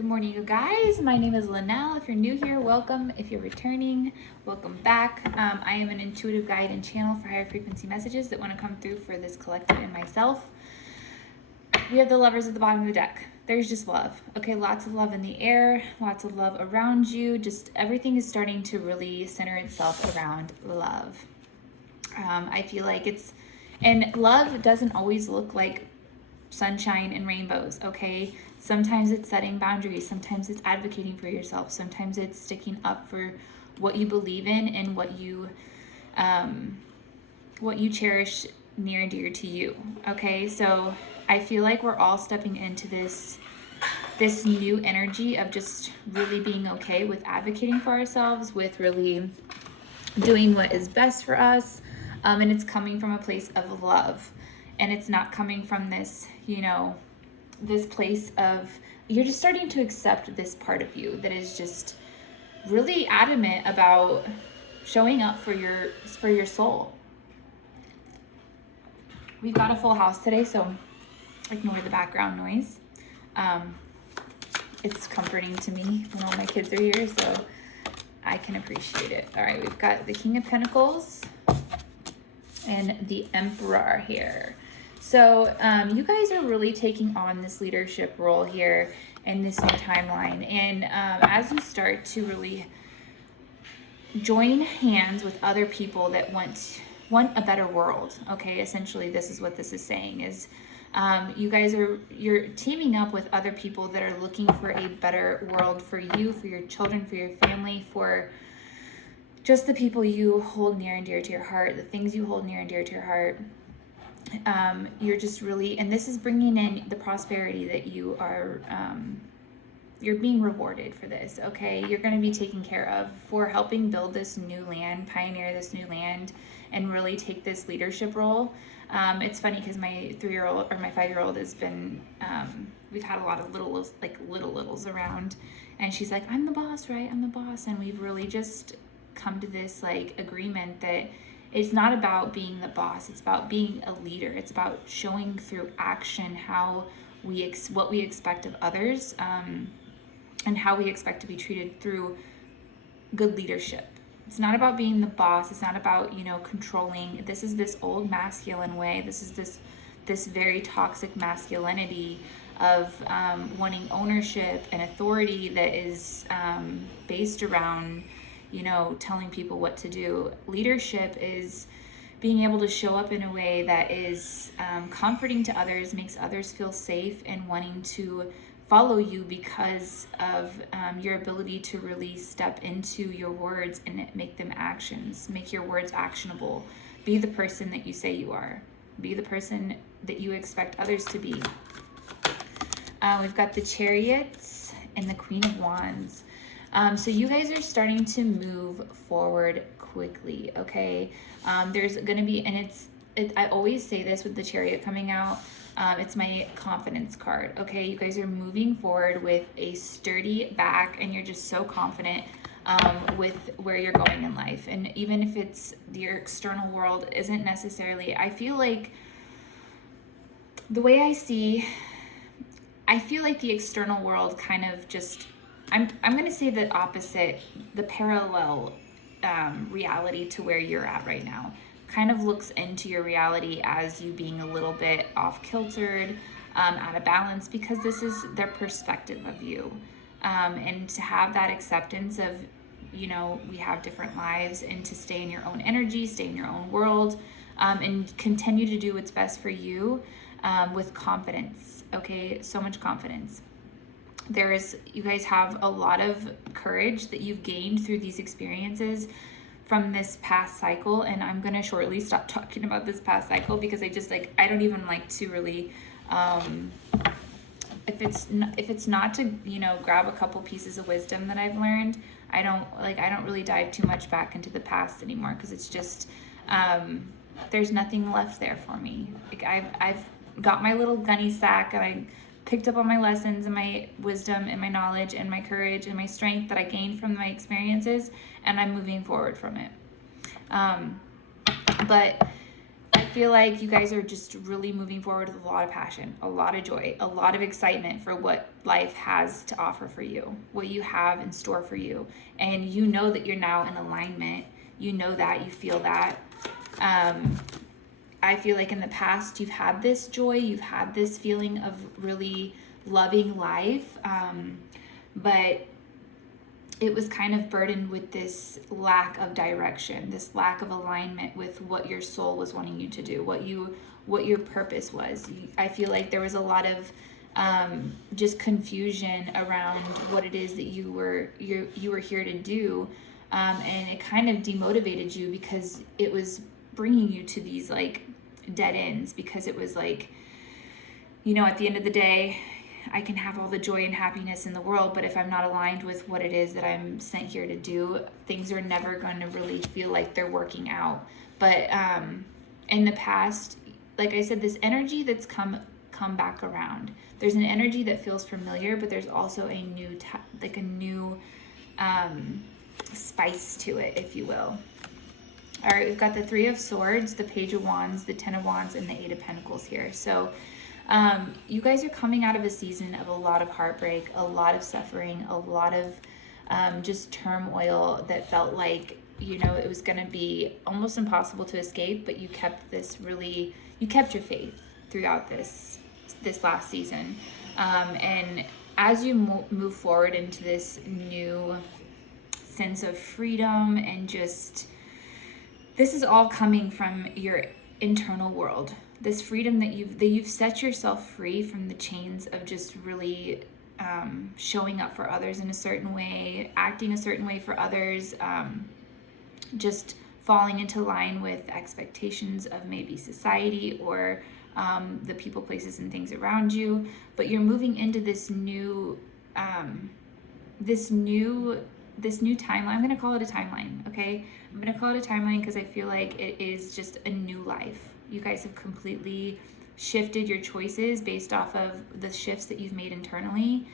Good morning, you guys. My name is Lanell. If you're new here, welcome. If you're returning, welcome back. I am an intuitive guide and channel for higher frequency messages that want to come through for this collective and myself. We have the lovers at the bottom of the deck. There's just love. Okay, lots of love in the air, lots of love around you. Just everything is starting to really center itself around love. I feel like and love doesn't always look like sunshine and rainbows, okay? Sometimes it's setting boundaries, sometimes it's advocating for yourself, sometimes it's sticking up for what you believe in and what you cherish near and dear to you, okay? So I feel like we're all stepping into this new energy of just really being okay with advocating for ourselves, with really doing what is best for us, and it's coming from a place of love. And it's not coming from this, this place of, you're just starting to accept this part of you that is just really adamant about showing up for your soul. We've got a full house today, so ignore the background noise. It's comforting to me when all my kids are here, so I can appreciate it. All right, we've got the King of Pentacles and the Emperor here. So you guys are really taking on this leadership role here in this new timeline. And as you start to really join hands with other people that want a better world, okay, essentially this is what this is saying, is you're teaming up with other people that are looking for a better world for you, for your children, for your family, for just the people you hold near and dear to your heart, the things you hold near and dear to your heart. You're just really, and this is bringing in the prosperity that you are, you're being rewarded for this, okay? You're going to be taken care of for helping build this new land, pioneer this new land, and really take this leadership role. It's funny because my 3-year-old or my 5-year-old has been, we've had a lot of littles around, and she's like, I'm the boss, right? I'm the boss. And we've really just come to this agreement that it's not about being the boss, it's about being a leader. It's about showing through action what we expect of others, and how we expect to be treated through good leadership. It's not about being the boss, it's not about, controlling. This is this old masculine way. This is this very toxic masculinity of wanting ownership and authority that is based around telling people what to do. Leadership is being able to show up in a way that is comforting to others, makes others feel safe, and wanting to follow you because of your ability to really step into your words and make them actions, make your words actionable. Be the person that you say you are. Be the person that you expect others to be. We've got the Chariots and the Queen of Wands. So you guys are starting to move forward quickly, okay? There's going to be, and I always say this with the Chariot coming out, it's my confidence card, okay? You guys are moving forward with a sturdy back, and you're just so confident with where you're going in life. And even if it's your external world isn't necessarily, I feel like the way I feel like the external world kind of just, I'm going to say the opposite, the parallel reality to where you're at right now. Kind of looks into your reality as you being a little bit off-kiltered, out of balance, because this is their perspective of you. And to have that acceptance of, we have different lives, and to stay in your own energy, stay in your own world, and continue to do what's best for you with confidence, okay? So much confidence. You guys have a lot of courage that you've gained through these experiences from this past cycle, and I'm going to shortly stop talking about this past cycle because I don't even like to really, if it's not to, grab a couple pieces of wisdom that I've learned, I don't really dive too much back into the past anymore, because it's just, there's nothing left there for me. I've got my little gunny sack, and I picked up on my lessons and my wisdom and my knowledge and my courage and my strength that I gained from my experiences, and I'm moving forward from it. But I feel like you guys are just really moving forward with a lot of passion, a lot of joy, a lot of excitement for what life has to offer for you, what you have in store for you. And you know that you're now in alignment. You know that, you feel that. I feel like in the past you've had this joy, you've had this feeling of really loving life, but it was kind of burdened with this lack of direction, this lack of alignment with what your soul was wanting you to do, what your purpose was. I feel like there was a lot of just confusion around what it is that you were here to do, and it kind of demotivated you because it was bringing you to these like dead ends, because it was like, you know, at the end of the day, I can have all the joy and happiness in the world, but if I'm not aligned with what it is that I'm sent here to do, things are never going to really feel like they're working out. But in the past, like I said, this energy that's come back around. There's an energy that feels familiar, but there's also a new spice to it, if you will. All right, we've got the Three of Swords, the Page of Wands, the Ten of Wands, and the Eight of Pentacles here. So you guys are coming out of a season of a lot of heartbreak, a lot of suffering, a lot of just turmoil that felt like, you know, it was going to be almost impossible to escape, but you kept your faith throughout this last season. And as you move forward into this new sense of freedom and just, this is all coming from your internal world. This freedom that you've set yourself free from the chains of just really showing up for others in a certain way, acting a certain way for others, just falling into line with expectations of maybe society or the people, places, and things around you. But you're moving into this new timeline. I'm going to call it a timeline, okay? I'm going to call it a timeline because I feel like it is just a new life. You guys have completely shifted your choices based off of the shifts that you've made internally.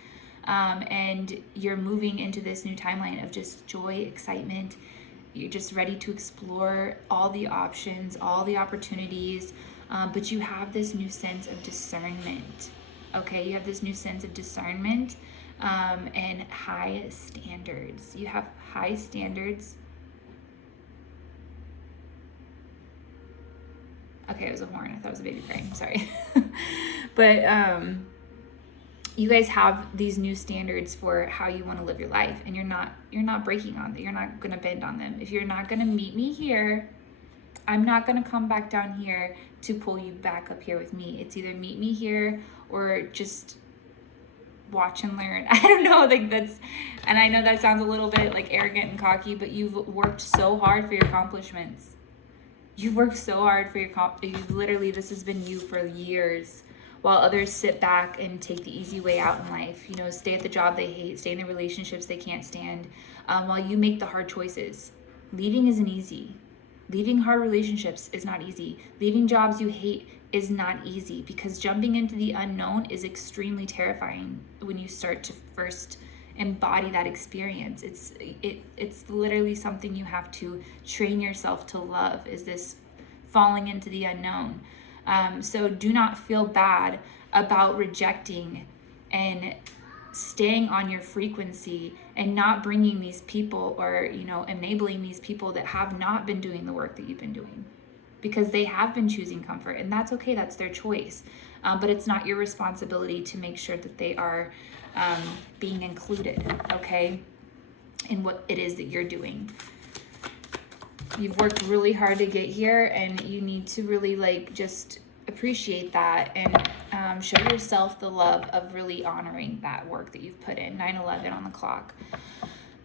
And you're moving into this new timeline of just joy, excitement. You're just ready to explore all the options, all the opportunities. But you have this new sense of discernment. Okay, you have this new sense of discernment and high standards. You have high standards. Okay, it was a horn. I thought it was a baby crying. Sorry. But you guys have these new standards for how you want to live your life, and you're not breaking on them. You're not going to bend on them. If you're not going to meet me here, I'm not going to come back down here to pull you back up here with me. It's either meet me here or just watch and learn. I don't know, like that's, and I know that sounds a little bit like arrogant and cocky, but you've worked so hard for your accomplishments. You've worked so hard for you've literally, this has been you for years, while others sit back and take the easy way out in life. You know, stay at the job they hate, stay in the relationships they can't stand, while you make the hard choices. Leaving isn't easy. Leaving hard relationships is not easy. Leaving jobs you hate is not easy, because jumping into the unknown is extremely terrifying when you start to first embody that experience. It's literally something you have to train yourself to love, is this falling into the unknown. So do not feel bad about rejecting and staying on your frequency and not bringing these people, or, you know, enabling these people that have not been doing the work that you've been doing, because they have been choosing comfort, and that's okay. That's their choice. But it's not your responsibility to make sure that they are being included, okay, in what it is that you're doing. You've worked really hard to get here, and you need to really like just appreciate that and show yourself the love of really honoring that work that you've put in. 9/11 on the clock.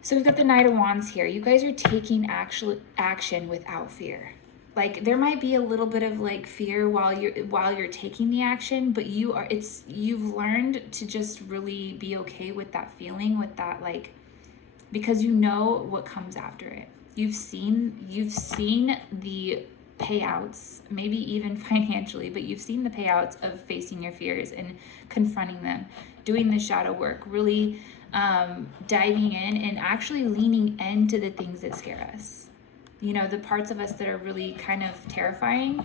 So we've got the Knight of Wands here. You guys are taking actual action without fear. Like, there might be a little bit of like fear while you're taking the action, but you've learned to just really be okay with that feeling, with that, like, because you know what comes after it. You've seen the payouts, maybe even financially, but you've seen the payouts of facing your fears and confronting them, doing the shadow work, really diving in and actually leaning into the things that scare us. You know, the parts of us that are really kind of terrifying,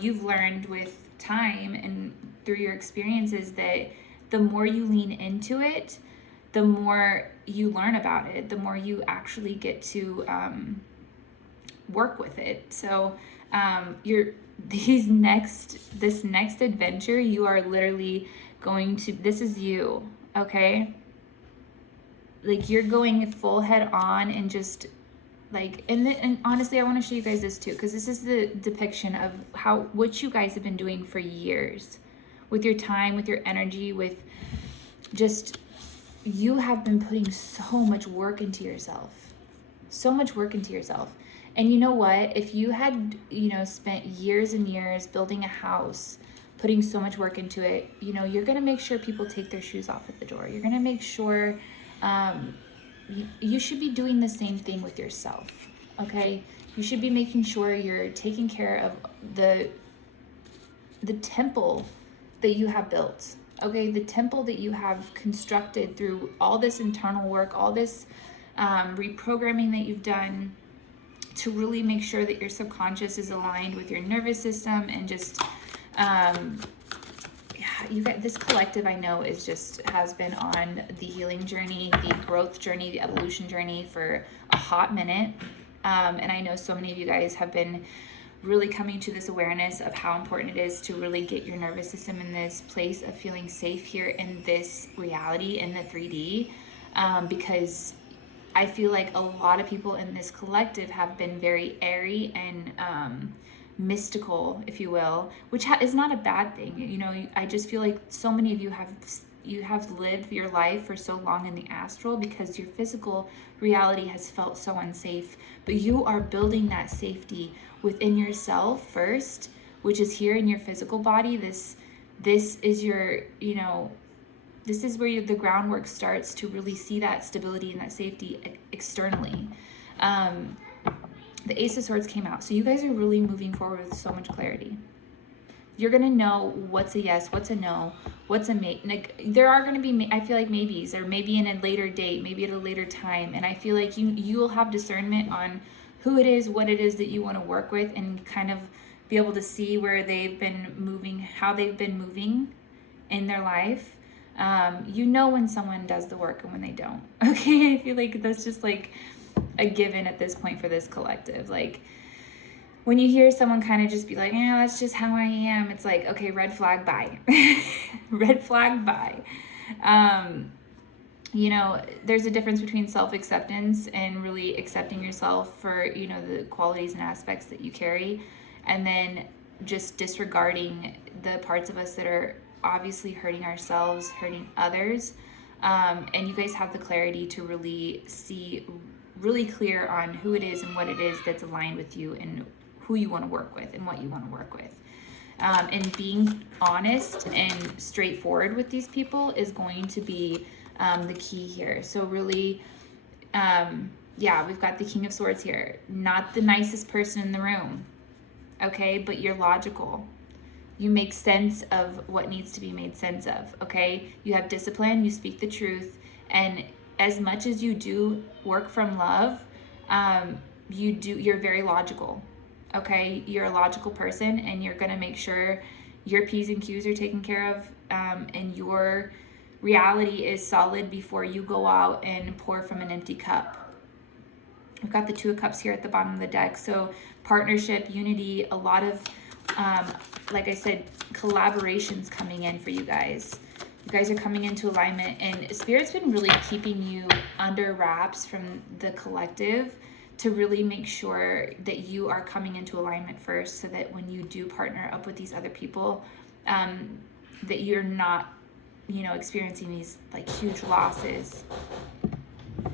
you've learned with time and through your experiences that the more you lean into it, the more you learn about it, the more you actually get to work with it. So this next adventure, you are literally going to, this is you, okay? Like, you're going full head on and just like, and honestly, I want to show you guys this too, because this is the depiction of what you guys have been doing for years with your time, with your energy, with just, you have been putting so much work into yourself, so much work into yourself. And you know what, if you had, spent years and years building a house, putting so much work into it, you're going to make sure people take their shoes off at the door. You're going to make sure, you should be doing the same thing with yourself, okay? You should be making sure you're taking care of the temple that you have built, okay? The temple that you have constructed through all this internal work, all this reprogramming that you've done to really make sure that your subconscious is aligned with your nervous system, and just, you got this collective, I know, has been on the healing journey, the growth journey, the evolution journey for a hot minute. And I know so many of you guys have been really coming to this awareness of how important it is to really get your nervous system in this place of feeling safe here in this reality, in the 3D, because I feel like a lot of people in this collective have been very airy and mystical, if you will, which is not a bad thing. I just feel like so many of you have lived your life for so long in the astral because your physical reality has felt so unsafe, but you are building that safety within yourself first, which is here in your physical body. This is your, this is where the groundwork starts to really see that stability and that safety externally. The Ace of Swords came out. So you guys are really moving forward with so much clarity. You're going to know what's a yes, what's a no, what's a maybe. Like, there are going to be, I feel like, maybes, or maybe in a later date, maybe at a later time. And I feel like you'll have discernment on who it is, what it is that you want to work with, and kind of be able to see where they've been moving, how they've been moving in their life. When someone does the work and when they don't. Okay, I feel like that's just like a given at this point for this collective. Like, when you hear someone kind of just be like, yeah, that's just how I am, it's like, okay, red flag, bye. Red flag, bye. There's a difference between self-acceptance and really accepting yourself for, the qualities and aspects that you carry, and then just disregarding the parts of us that are obviously hurting ourselves, hurting others. And you guys have the clarity to really see really clear on who it is and what it is that's aligned with you, and who you want to work with and what you want to work with. And being honest and straightforward with these people is going to be the key here. So really, we've got the King of Swords here. Not the nicest person in the room, okay? But you're logical. You make sense of what needs to be made sense of, okay? You have discipline, you speak the truth, and as much as you do work from love, you're very logical, okay? You're a logical person, and you're gonna make sure your P's and Q's are taken care of, and your reality is solid before you go out and pour from an empty cup. We've got the Two of Cups here at the bottom of the deck. So partnership, unity, a lot of, like I said, collaborations coming in for you guys. You guys are coming into alignment, and Spirit's been really keeping you under wraps from the collective to really make sure that you are coming into alignment first, so that when you do partner up with these other people, that you're not, experiencing these like huge losses.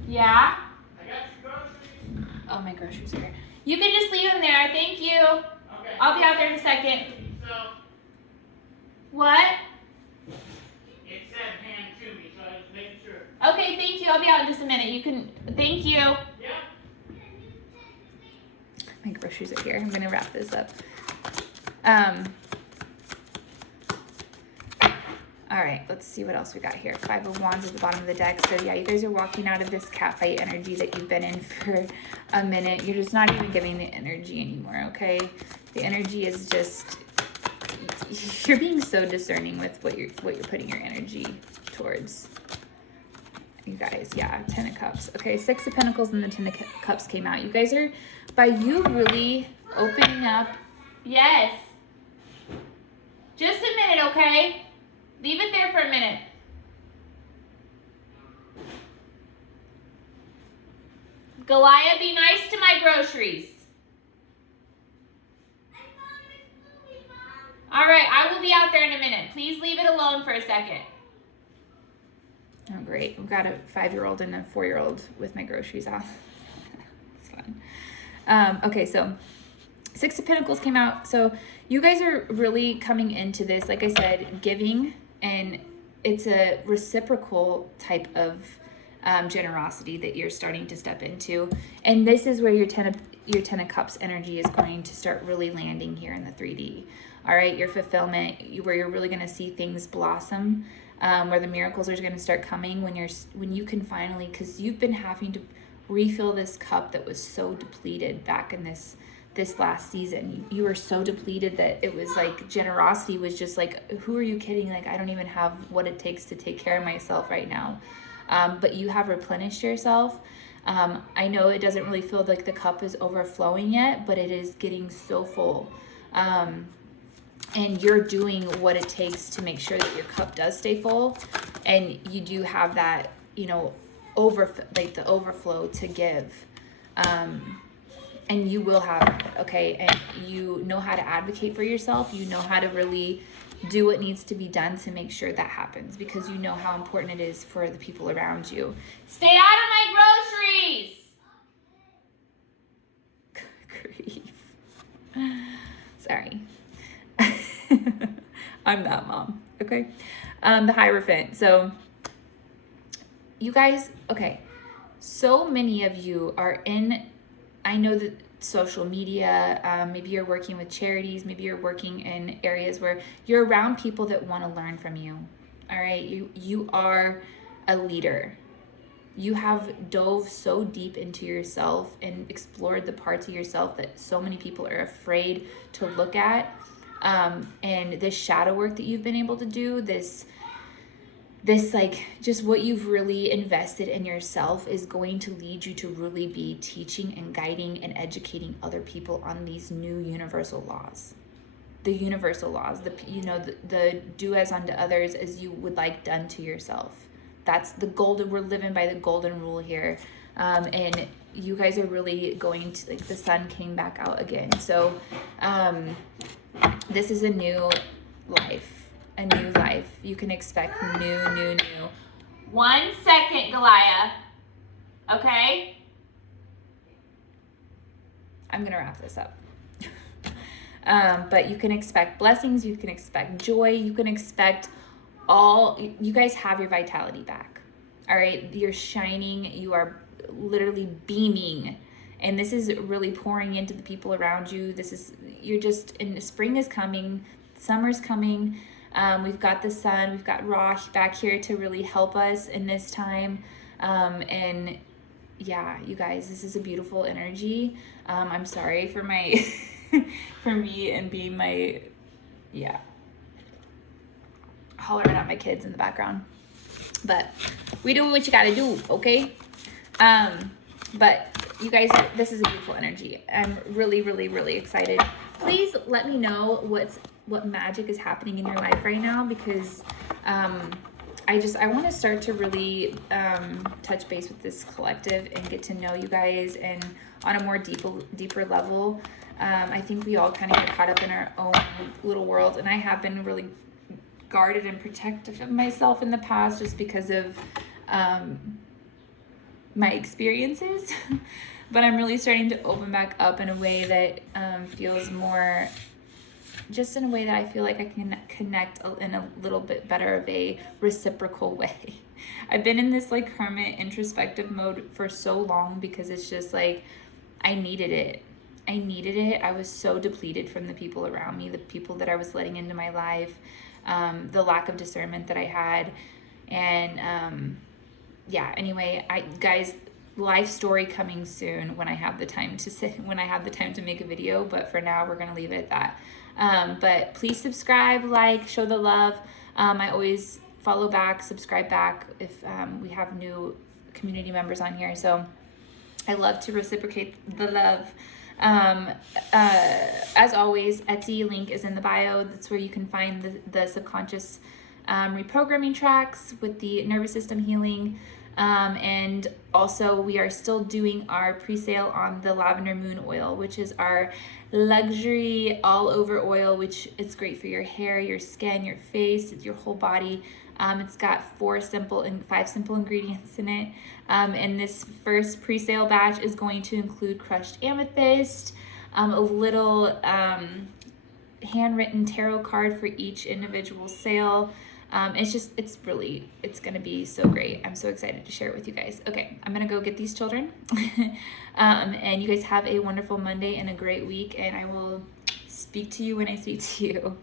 Yeah? I got your groceries. Oh, my groceries are here. You can just leave them there. Thank you. Okay. I'll be out there in a second. So, what? It said hand to me, so I was making sure. Okay, thank you. I'll be out in just a minute. You can, thank you. Yeah. My groceries are here. I'm going to wrap this up. All right, let's see what else we got here. Five of Wands at the bottom of the deck. So yeah, you guys are walking out of this catfight energy that you've been in for a minute. You're just not even giving the energy anymore, okay? The energy is just, you're being so discerning with what you're putting your energy towards. You guys, yeah, 10 of Cups. Okay, 6 of Pentacles and the 10 of Cups came out. You guys are, by you really opening up. Yes. Just a minute, okay? Leave it there for a minute. Goliath, be nice to my groceries. All right, I will be out there in a minute. Please leave it alone for a second. Oh, great. We've got a 5-year-old and a 4-year-old with my groceries out. It's fun. Okay, so 6 of Pentacles came out. So you guys are really coming into this, like I said, giving, and it's a reciprocal type of generosity that you're starting to step into. And this is where your 10 of Cups energy is going to start really landing here in the 3D. All right, your fulfillment, where you're really going to see things blossom. Where the miracles are going to start coming when you can finally, because you've been having to refill this cup that was so depleted back in this last season. You were so depleted that it was like generosity was just like, who are you kidding? Like, I don't even have what it takes to take care of myself right now. But you have replenished yourself. I know it doesn't really feel like the cup is overflowing yet, but it is getting so full. And you're doing what it takes to make sure that your cup does stay full, and you do have that, you know, the overflow to give, and you will have it, okay? And you know how to advocate for yourself. You know how to really do what needs to be done to make sure that happens, because you know how important it is for the people around you. Stay out of my groceries. Grief. Sorry. I'm that mom, okay? The Hierophant. So you guys, okay, so many of you are in, I know that social media, maybe you're working with charities, maybe you're working in areas where you're around people that want to learn from you. All right, you are a leader. You have dove so deep into yourself and explored the parts of yourself that so many people are afraid to look at. And this shadow work that you've been able to do, this like just what you've really invested in yourself is going to lead you to really be teaching and guiding and educating other people on these new universal laws. The universal laws, the do as unto others as you would like done to yourself. That's the golden, we're living by the golden rule here. And you guys are really going to, like, the sun came back out again. So, this is a new life. You can expect new. 1 second, Goliath. Okay? I'm going to wrap this up. But you can expect blessings. You can expect joy. You can expect you guys have your vitality back. All right? You're shining. You are literally beaming. And this is really pouring into the people around you. And spring is coming, summer's coming. We've got the sun, we've got Ra back here to really help us in this time. And yeah, you guys, this is a beautiful energy. I'm sorry for for me and being hollering at my kids in the background. But we do what you gotta do, okay? But you guys, this is a beautiful energy. I'm really, really, really excited. Please let me know what magic is happening in your life right now, because I want to start to really touch base with this collective and get to know you guys, and on a more deeper level. I think we all kind of get caught up in our own little world, and I have been really guarded and protective of myself in the past just because of my experiences. But I'm really starting to open back up in a way that feels more, just in a way that I feel like I can connect in a little bit better of a reciprocal way. I've been in this like hermit introspective mode for so long because it's just like, I needed it. I was so depleted from the people around me, the people that I was letting into my life, the lack of discernment that I had. And anyway, guys, life story coming soon when I have the time to make a video, but for now we're gonna leave it at that. But please subscribe, like, show the love. I always follow back, subscribe back if we have new community members on here, so I love to reciprocate the love. As always, Etsy link is in the bio. That's where you can find the subconscious reprogramming tracks with the nervous system healing. And also we are still doing our pre-sale on the lavender moon oil, which is our luxury all over oil, which is great for your hair, your skin, your face, your whole body. It's got 5 simple ingredients in it. And this first pre-sale batch is going to include crushed amethyst, a little handwritten tarot card for each individual sale. It's gonna be so great. I'm so excited to share it with you guys. Okay, I'm gonna go get these children. And you guys have a wonderful Monday and a great week, and I will speak to you when I speak to you.